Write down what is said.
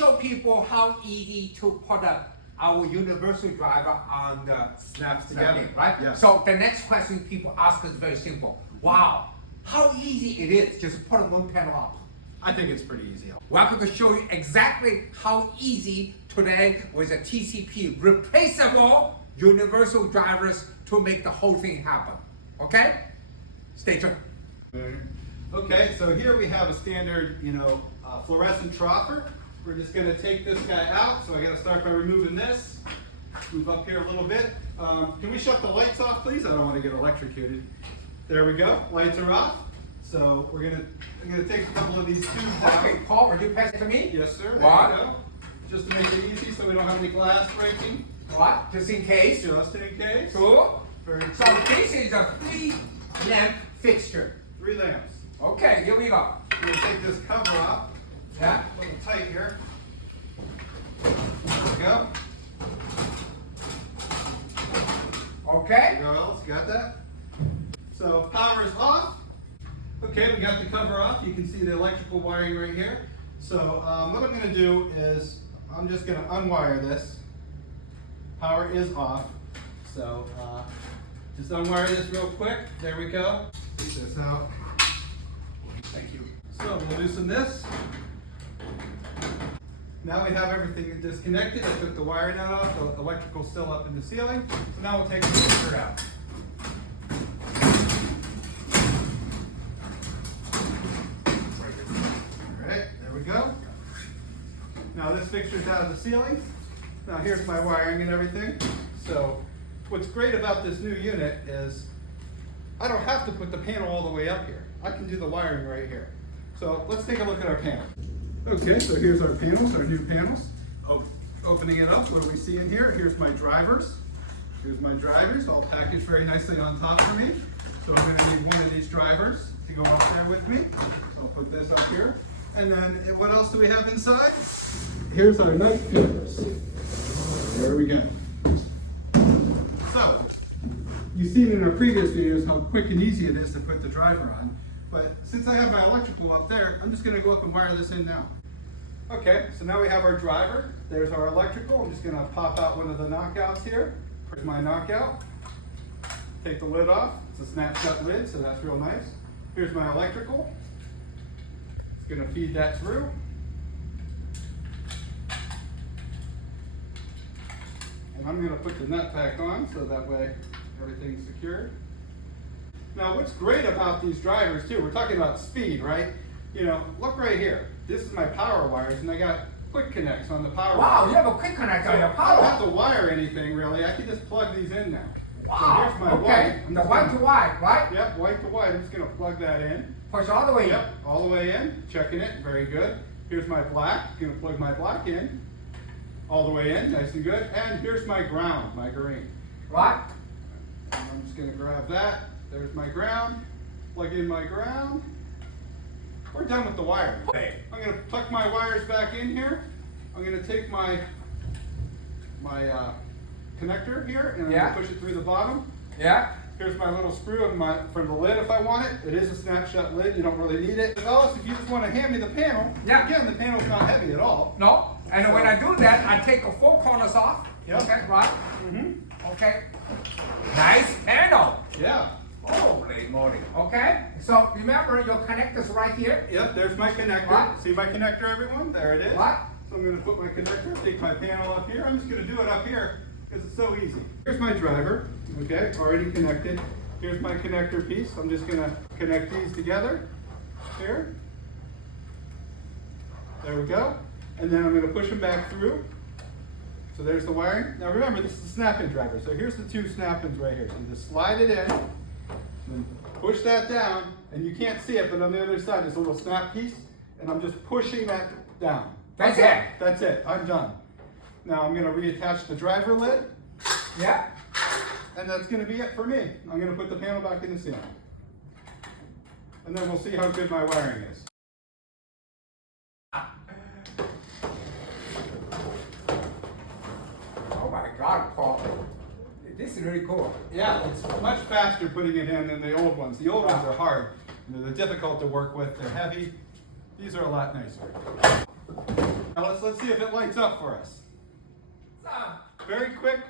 show people how easy to put our universal driver on the Snaps together, right? Yeah. So the next question people ask is very simple. Wow, how easy it is just put one panel up. I think it's pretty easy. We're going to show you exactly how easy today with a TCP replaceable universal drivers to make the whole thing happen. Okay? Stay tuned. Okay, so here we have a standard, fluorescent troffer. We're just going to take this guy out. So I got to start by removing this. Move up here a little bit. Can we shut the lights off, please? I don't want to get electrocuted. There we go. Lights are off. So I'm gonna take a couple of these tubes out. Okay, Paul, will you pass it to me? Yes, sir. There What? we go. Just to make it easy, so we don't have any glass breaking. What? Just in case. Just in case. Two. Very So this is a 3-lamp fixture. 3 lamps. Okay, here we go. We're gonna take this cover off. Yeah. A little tight here. There we go. Okay. Where else? Got that? So power is off. Okay, we got the cover off. You can see the electrical wiring right here. So what I'm going to do is I'm just going to unwire this. Power is off. So just unwire this real quick. There we go. Take this out. Thank you. So we'll loosen this. Now we have everything disconnected. I took the wiring out off. The electrical's still up in the ceiling. So now we'll take the fixture out. Go. Now this fixture's out of the ceiling. Now here's my wiring and everything. So what's great about this new unit is I don't have to put the panel all the way up here. I can do the wiring right here. So let's take a look at our panel. Okay, so here's our panels, our new panels. Opening it up, what do we see in here? Here's my drivers. Here's my drivers, all packaged very nicely on top for me. So I'm going to need one of these drivers to go up there with me. So I'll put this up here. And then what else do we have inside? Here's our nut fillers. There we go. So, you've seen in our previous videos how quick and easy it is to put the driver on. But since I have my electrical up there, I'm just going to go up and wire this in now. Okay, so now we have our driver. There's our electrical. I'm just going to pop out one of the knockouts here. Here's my knockout. Take the lid off. It's a snap shut lid, so that's real nice. Here's my electrical. Going to feed that through. And I'm going to put the nut back on so that way everything's secured. Now what's great about these drivers too, we're talking about speed, right? Look right here. This is my power wires and I got quick connects on the power wires. Wow, you have a quick connect on your power. I don't have to wire anything really. I can just plug these in now. Wow. So here's my white. The white to white, right? Yep, white to white. I'm just going to plug that in. Push all the way in. Yep, all the way in. Checking it. Very good. Here's my black. Going to plug my black in. All the way in. Nice and good. And here's my ground, my green. Right. I'm just going to grab that. There's my ground. Plug in my ground. We're done with the wiring. I'm going to tuck my wires back in here. I'm going to take my connector here and I'm going to push it through the bottom. Yeah. Here's my little screw from the lid if I want it. It is a snap shut lid. You don't really need it. Else, if you just want to hand me the panel, again, the panel's not heavy at all. No. And so, when I do that, I take the 4 corners off. Yep. Okay, right? Okay. Nice panel. Yeah. Holy moly. Okay. So remember your connector's right here. Yep, there's my connector. Right. See my connector, everyone? There it is. Right. So I'm going to put my connector, take my panel up here. I'm just going to do it up here because it's so easy. Here's my driver. Okay, already connected. Here's my connector piece. I'm just going to connect these together here. There we go. And then I'm going to push them back through. So there's the wiring. Now remember, this is a snap-in driver. So here's the 2 snap-ins right here. So you just slide it in, then push that down, and you can't see it, but on the other side there's a little snap piece, and I'm just pushing that down. That's it. That's it. I'm done. Now I'm going to reattach the driver lid. Yeah. And that's going to be it for me. I'm going to put the panel back in the ceiling. And then we'll see how good my wiring is. Oh my God, Paul. This is really cool. Yeah, it's much faster putting it in than the old ones. The old ones are hard. They're difficult to work with. They're heavy. These are a lot nicer. Now let's see if it lights up for us. So, Very quick,